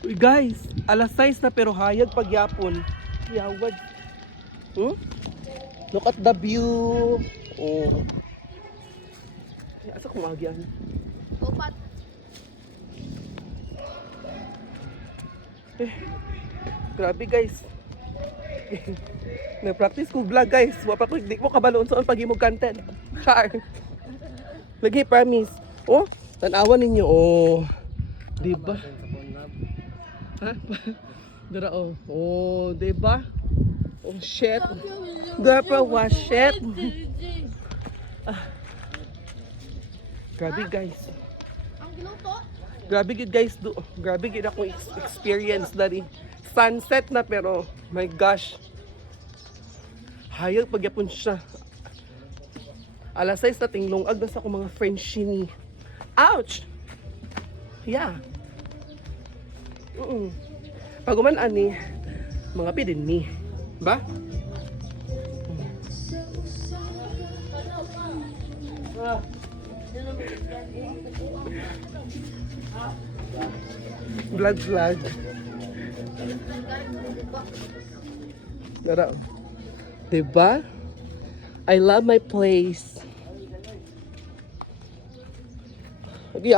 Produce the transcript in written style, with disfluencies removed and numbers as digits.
Uy guys, alas 6 na pero hayag pagyapon. Yawad. Hmm? Look at the view. Oh. Asa kung agyan? Upat. Grabe guys. Na-practice ko vlog guys. Wapa ko di mo kabaloon sa pag-imog content. Char. Lagi promise. Oh, tanawan ninyo. Oh. Di ba? Ha? Dara oh. Oh, di ba? Oh shit. Gapa wa shit. Ah. Grabe guys. Ang giluto? Grabe gid guys, grabe gid ako experience dali. Sunset na pero my gosh. Hayag pagyapon siya. Alas 6 na tinglong agdas ako mga Frenchini. Ouch. Yeah. Paguman ani mga pidin ni, ba? Vlog. Dara. Diba? I love my place. Agay.